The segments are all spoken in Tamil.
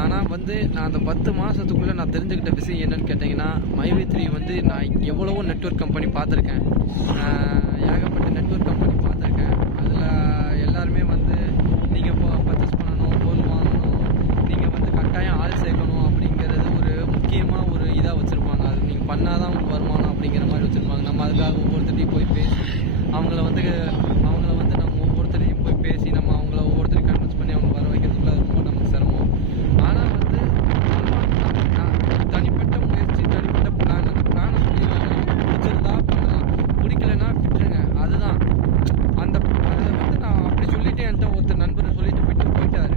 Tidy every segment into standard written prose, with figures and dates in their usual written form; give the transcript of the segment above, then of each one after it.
ஆனால் வந்து நான் அந்த 10 மாதத்துக்குள்ளே நான் தெரிஞ்சுக்கிட்ட விஷயம் என்னென்னு கேட்டிங்கன்னா, MyWay3 வந்து நான் எவ்வளவோ நெட்வொர்க் கம்பெனி பார்த்துருக்கேன். ஏகப்பட்ட நெட்வொர்க் கம்பெனி பார்த்துருக்கேன். அதில் எல்லாருமே வந்து நீங்கள் இப்போ பர்ச்சேஸ் பண்ணணும், பொருள் வாங்கணும், நீங்கள் வந்து கட்டாயம் ஆள் சேர்க்கணும் அப்படிங்கிறது ஒரு முக்கியமாக ஒரு இதாக வச்சுருப்பாங்க. அது நீங்கள் பண்ணால் தான் உங்களுக்கு வருமானம் அப்படிங்கிற மாதிரி வச்சுருப்பாங்க. நம்ம அதுக்காக ஒவ்வொருத்தரையும் போய் பேசி அவங்கள வந்து நம்ம ஒவ்வொருத்தரையும் போய் பேசி நம்ம அவங்கள ஒவ்வொருத்தரையும் கன்வின்ஸ் பண்ணி அவங்க வர வைக்கிறதுக்குள்ள அது ரொம்ப நமக்கு சிரமம். ஆனால் வந்து தனிப்பட்ட முயற்சி, தனிப்பட்ட பிளான், அந்த பிளானை சொல்லிடுறாங்க. நமக்கு பிடிச்சிருந்தா பண்ணலாம், பிடிக்கலன்னா விட்டுருங்க. அதுதான் அதை வந்து நான் அப்படி சொல்லிட்டு என்கிட்ட ஒருத்தர் நண்பர் சொல்லிட்டு போயிட்டாரு.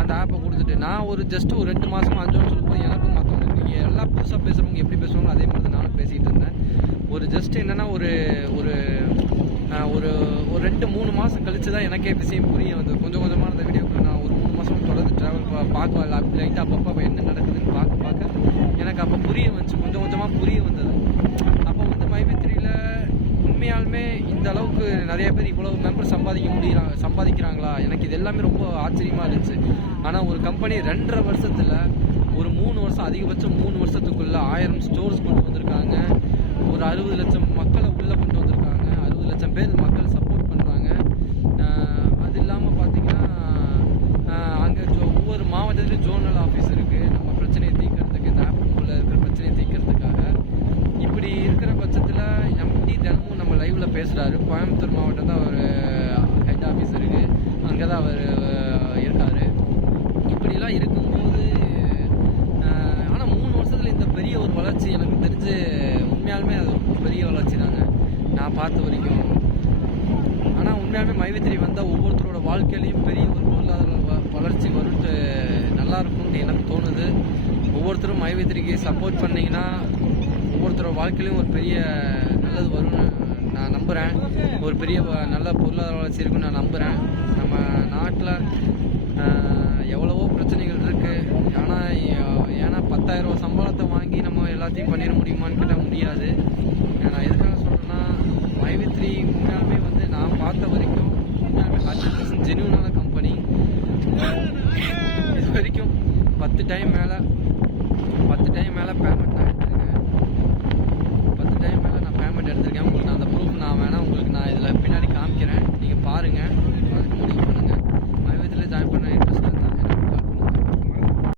அந்த ஆப்பை கொடுத்துட்டு நான் ஒரு ஜஸ்ட் ஒரு 2 மாதம் 5 வருஷம் சொல்லும்போது எனக்கும் மற்றவங்க நீங்கள் எல்லாம் புதுசாக பேசுகிறவங்க எப்படி பேசுவாங்களோ அதே மாதிரி தான் நானும் பேசிகிட்டு இருந்தேன். ஒரு ஜஸ்ட் என்னென்னா ஒரு ஒரு ஒரு 2-3 மாதம் கழிச்சு தான் எனக்கே விஷயம் புரிய வந்தது. கொஞ்சம் கொஞ்சமாக அந்த வீடியோக்கு நான் ஒரு 3 மாதம் தொடர்ந்து ட்ராவல் பார்க்க லைட்டாக அப்பப்போ என்ன நடக்குதுன்னு பார்க்க எனக்கு அப்போ புரிய வந்துச்சு, கொஞ்சம் கொஞ்சமாக புரிய வந்தது. அப்போ வந்து MyWay3ல உண்மையாலுமே இந்த அளவுக்கு நிறைய பேர் இவ்வளோ மெம்பர் சம்பாதிக்கிறாங்களா, எனக்கு இது எல்லாமே ரொம்ப ஆச்சரியமாக இருந்துச்சு. ஆனால் ஒரு கம்பெனி 2.5 வருஷத்தில் ஒரு 3 வருஷம், அதிகபட்சம் 3 வருஷத்துக்குள்ளே 1000 ஸ்டோர்ஸ் கொண்டு வந்திருக்காங்க. ஒரு 60 லட்சம் மக்களை உள்ளே கொண்டு வந்திருக்காங்க. 60 லட்சம் பேர் மக்கள் சப்போர்ட் பண்ணுறாங்க. அது இல்லாமல் பார்த்தீங்கன்னா அங்கே ஒவ்வொரு மாவட்டத்துலேயும் ஜோனல் ஆஃபீஸ் இருக்குது. நம்ம பிரச்சனையை தீர்க்கறதுக்கு, இந்த ஆப்புக்குள்ளே இருக்கிற பிரச்சனையை தீர்க்கறதுக்காக. இப்படி இருக்கிற பட்சத்தில் எம்டி தினமும் நம்ம லைவில் பேசுகிறாரு. கோயம்புத்தூர் மாவட்டம் தான் அவர் ஹெட் ஆஃபீஸ் இருக்குது, அங்கே தான் அவர் இருக்கார். இப்படிலாம் இருக்கும்போது ஆனால் 3 வருஷத்தில் இந்த பெரிய ஒரு வளர்ச்சி எனக்கு தெரிஞ்சு உண்மையாலுமே அது ரொம்ப பெரிய வளர்ச்சி தாங்க நான் பார்த்த வரைக்கும். ஆனால் உண்மையாலுமே MyWay3 வந்தால் ஒவ்வொருத்தரோட வாழ்க்கையிலையும் பெரிய ஒரு பொருளாதார வளர்ச்சி வரும்ட்டு நல்லாயிருக்கும்னு எனக்கு தோணுது. ஒவ்வொருத்தரும் MyWay3க்கு சப்போர்ட் பண்ணிங்கன்னா ஒவ்வொருத்தரோட வாழ்க்கையிலையும் ஒரு பெரிய நல்லது வரும்னு நான் நம்புகிறேன். ஒரு பெரிய நல்ல பொருளாதார வளர்ச்சி இருக்குன்னு நான் நம்புகிறேன். நம்ம நாட்டில் எவ்வளவோ பிரச்சனைகள் இருக்குது. ஏன்னா 10,000 சம்பளத்தை வாங்கி நம்ம எல்லாத்தையும் பண்ணிட முடியுமான்னு கேட்டால் முடியாது. நான் எதுக்காக சொல்கிறேன்னா, MyWay3 உண்மையாலுமே வந்து நான் பார்த்த வரைக்கும் உண்மையாலுமே 100% ஜென்யூனான கம்பெனி. இது வரைக்கும் 10 டைம் மேலே பேமெண்ட் நான் எடுத்திருக்கேன். 10 டைம் மேலே நான் பேமெண்ட் எடுத்திருக்கேன். உங்களுக்கு நான் அந்த ப்ரூஃப் நான் வேணால் உங்களுக்கு நான் இதில் பின்னாடி காமிக்கிறேன், நீங்கள் பாருங்கள்.